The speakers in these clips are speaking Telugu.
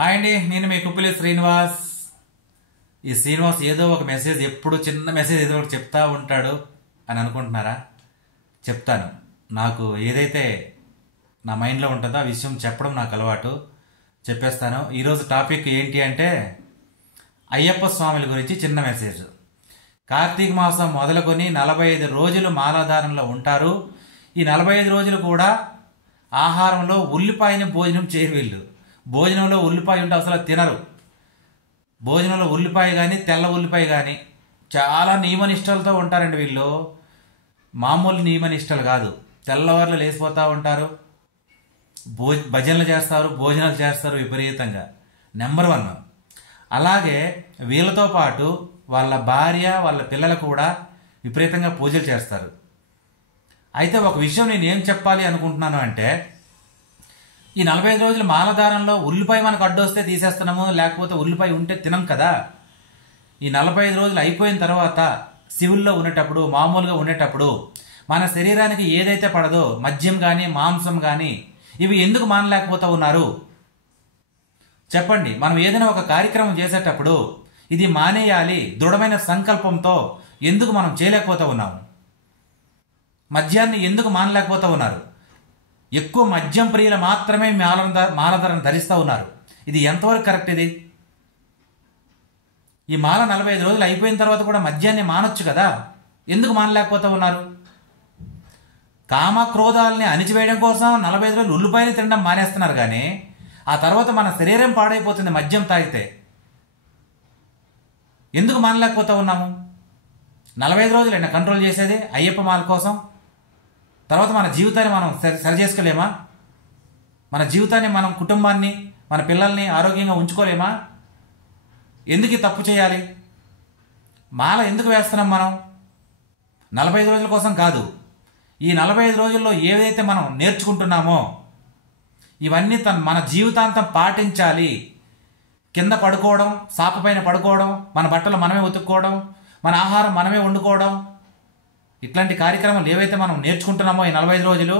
హాయ్ అండి, నేను మీ కుప్పిలి శ్రీనివాస్. ఈ శ్రీనివాస్ ఏదో ఒక మెసేజ్, ఎప్పుడు చిన్న మెసేజ్ ఏదో ఒకటి చెప్తా ఉంటాడు అని అనుకుంటున్నారా? చెప్తాను. నాకు ఏదైతే నా మైండ్లో ఉంటుందో ఆ విషయం చెప్పడం నాకు అలవాటు. చెప్పేస్తాను. ఈరోజు టాపిక్ ఏంటి అంటే అయ్యప్ప స్వాముల గురించి చిన్న మెసేజ్. కార్తీక మాసం మొదలుకొని 45 రోజులు మాలాధారంలో ఉంటారు. ఈ 45 రోజులు కూడా ఆహారంలో ఉల్లిపాయని భోజనం చేయరు వీళ్ళు. భోజనంలో ఉల్లిపాయ ఉంటే అసలు తినరు. భోజనంలో ఉల్లిపాయ కానీ తెల్ల ఉల్లిపాయ కానీ చాలా నియమనిష్టలతో ఉంటారండి వీళ్ళు. మామూలు నియమనిష్టలు కాదు. తెల్లవారులు లేచిపోతూ ఉంటారు, భజనలు చేస్తారు, భోజనాలు చేస్తారు విపరీతంగా. నెంబర్ 1. అలాగే వీళ్ళతో పాటు వాళ్ళ భార్య వాళ్ళ పిల్లలు కూడా విపరీతంగా పూజలు చేస్తారు. అయితే ఒక విషయం నేను ఏం చెప్పాలి అనుకుంటున్నాను అంటే, ఈ 45 రోజులు మాలధారంలో ఉల్లిపాయ మనకు అడ్డొస్తే తీసేస్తున్నాము, లేకపోతే ఉల్లిపాయ ఉంటే తినం కదా. ఈ 45 రోజులు అయిపోయిన తర్వాత సివిల్లో ఉండేటప్పుడు, మామూలుగా ఉండేటప్పుడు మన శరీరానికి ఏదైతే పడదో మద్యం కానీ మాంసం కానీ ఇవి ఎందుకు మానలేకపోతూ ఉన్నారు చెప్పండి. మనం ఏదైనా ఒక కార్యక్రమం చేసేటప్పుడు ఇది మానేయాలి దృఢమైన సంకల్పంతో ఎందుకు మనం చేయలేకపోతూ ఉన్నాము? మద్యాన్ని ఎందుకు మానలేకపోతూ ఉన్నారు? ఎక్కువ మద్యం ప్రియులు మాత్రమే మాలధారణ ధరిస్తూ ఉన్నారు. ఇది ఎంతవరకు కరెక్ట్? ఇది ఈ మాల 45 రోజులు అయిపోయిన తర్వాత కూడా మద్యాన్ని మానొచ్చు కదా, ఎందుకు మానలేకపోతూ ఉన్నారు? కామక్రోధాలని అణిచివేయడం కోసం 45 రోజులు ఉల్లిపాయలు తినడం మానేస్తున్నారు, కానీ ఆ తర్వాత మన శరీరం పాడైపోతుంది మద్యం తాగితే. ఎందుకు మానలేకపోతూ ఉన్నాము? 45 రోజులైనా కంట్రోల్ చేసేది అయ్యప్ప మాల కోసం. తర్వాత మన జీవితాన్ని మనం సరి చేసుకోలేమా? మన జీవితాన్ని, మనం కుటుంబాన్ని, మన పిల్లల్ని ఆరోగ్యంగా ఉంచుకోలేమా? ఎందుకు ఈ తప్పు చేయాలి? మాల ఎందుకు వేస్తున్నాం మనం? 45 రోజుల కోసం కాదు. ఈ 45 రోజుల్లో ఏదైతే మనం నేర్చుకుంటున్నామో ఇవన్నీ మన జీవితాంతం పాటించాలి. కింద పడుకోవడం, సాప పైన పడుకోవడం, మన బట్టలు మనమే ఉతుక్కోవడం, మన ఆహారం మనమే వండుకోవడం, ఇట్లాంటి కార్యక్రమాలు ఏవైతే మనం నేర్చుకుంటున్నామో ఈ 45 రోజులు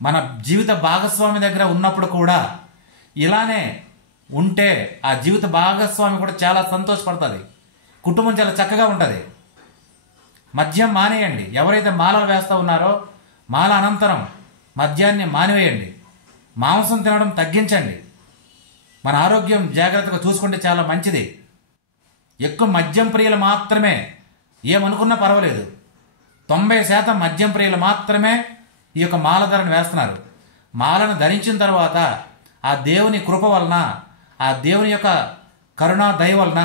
మన జీవిత భాగస్వామి దగ్గర ఉన్నప్పుడు కూడా ఇలానే ఉంటే ఆ జీవిత భాగస్వామి కూడా చాలా సంతోషపడుతుంది, కుటుంబం చాలా చక్కగా ఉంటుంది. మద్యం మానేయండి. ఎవరైతే మాలలు వేస్తూ ఉన్నారో మాల అనంతరం మద్యాన్ని మానివేయండి. మాంసం తినడం తగ్గించండి. మన ఆరోగ్యం జాగ్రత్తగా చూసుకుంటే చాలా మంచిది. ఎక్కువ మద్యం ప్రియులు మాత్రమే, ఏమనుకున్నా పర్వాలేదు, 90% మద్యం ప్రియులు మాత్రమే ఈ యొక్క మాలధారణ వేస్తున్నారు. మాలను ధరించిన తర్వాత ఆ దేవుని కృప వలన, ఆ దేవుని యొక్క కరుణా దయ వలన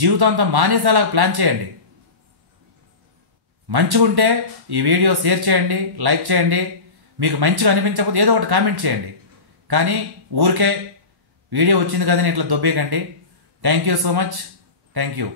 జీవితాంతం మానేసేలా ప్లాన్ చేయండి. మంచిగా ఉంటే ఈ వీడియో షేర్ చేయండి, లైక్ చేయండి. మీకు మంచిగా అనిపించకపోతే ఏదో ఒకటి కామెంట్ చేయండి, కానీ ఊరికే వీడియో వచ్చింది కదని ఇట్లా దొబ్బేయకండి. Thank you so much. Thank you.